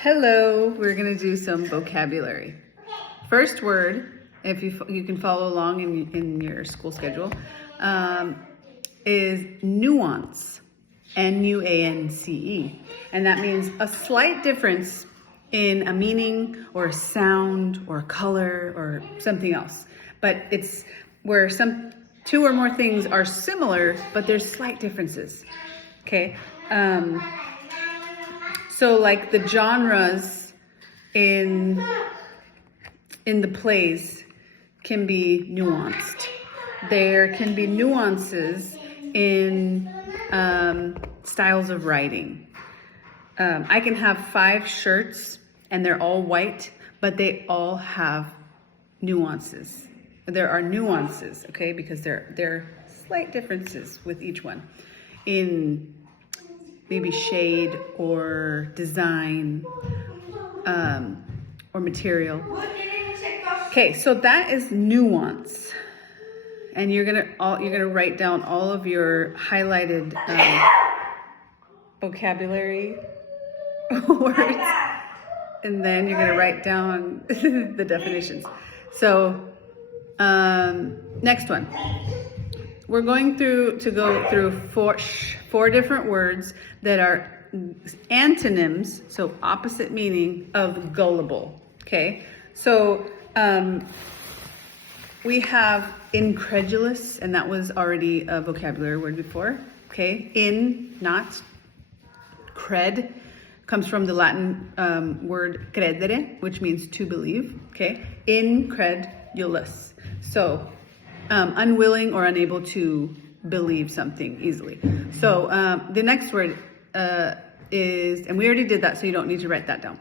Hello, we're going to do some vocabulary. First word, if you can follow along in your school schedule, is nuance, N-U-A-N-C-E. And that means a slight difference in a meaning or a sound or a color or something else. But it's where two or more things are similar, but there's slight differences. Okay? So like the genres in the plays can be nuanced. There can be nuances in styles of writing. I can have 5 shirts and they're all white, but they all have nuances. There are nuances, okay, because there are slight differences with each one in maybe shade or design or material. Okay, so that is nuance, and you're gonna write down all of your highlighted vocabulary words, and then you're gonna write down the definitions. So next one. We're going to go through four different words that are antonyms, so opposite meaning of gullible. Okay, so we have incredulous, and that was already a vocabulary word before. Okay, not cred, comes from the Latin word credere, which means to believe. Okay, incredulous. So unwilling or unable to believe something easily. So the next word is, and we already did that, so you don't need to write that down.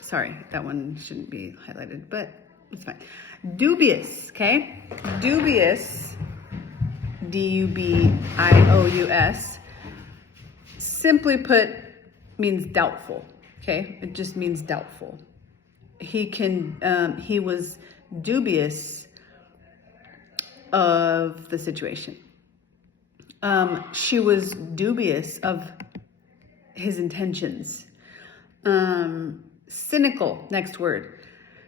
Sorry, that one shouldn't be highlighted, but it's fine. Dubious, okay? Dubious, D-U-B-I-O-U-S, simply put, means doubtful, okay? It just means doubtful. He was dubious of the situation. She was dubious of his intentions. Cynical, next word,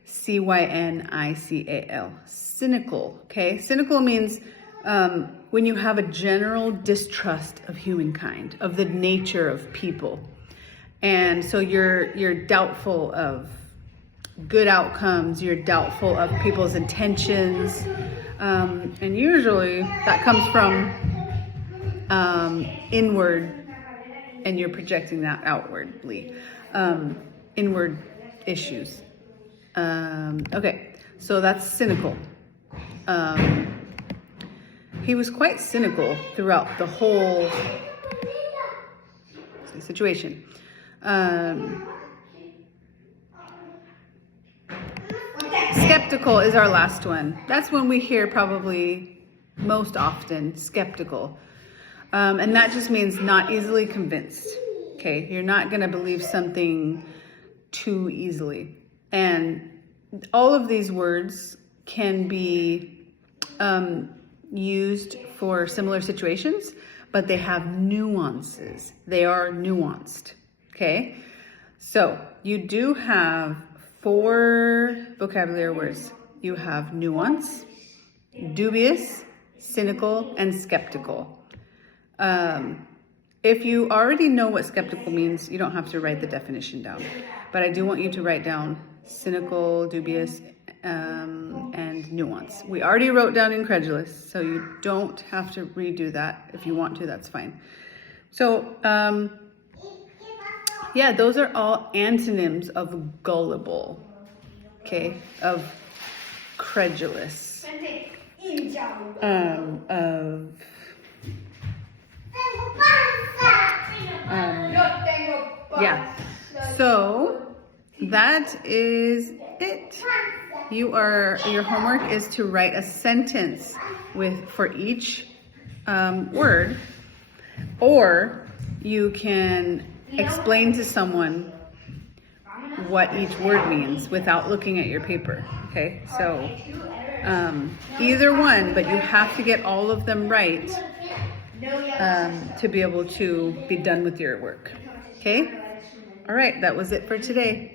C-Y-N-I-C-A-L, cynical, okay? Cynical means when you have a general distrust of humankind, of the nature of people. And so you're doubtful of good outcomes, you're doubtful of people's intentions, and usually that comes from inward, and you're projecting that outwardly. Inward issues. Okay, so that's cynical. He was quite cynical throughout the whole situation. Skeptical is our last one. That's when we hear probably most often, skeptical. And that just means not easily convinced. Okay, you're not going to believe something too easily. And all of these words can be used for similar situations, but they have nuances. They are nuanced. Okay, so you do have 4 vocabulary words. You have nuance, dubious, cynical, and skeptical. If you already know what skeptical means, you don't have to write the definition down. But I do want you to write down cynical, dubious, and nuance. We already wrote down incredulous, so you don't have to redo that. If you want to, that's fine. So, yeah, those are all antonyms of gullible, okay, of credulous, yeah, so that is it. Your homework is to write a sentence for each word, or you can explain to someone what each word means without looking at your paper. Okay, so either one, but you have to get all of them right to be able to be done with your work. Okay. All right, that was it for today.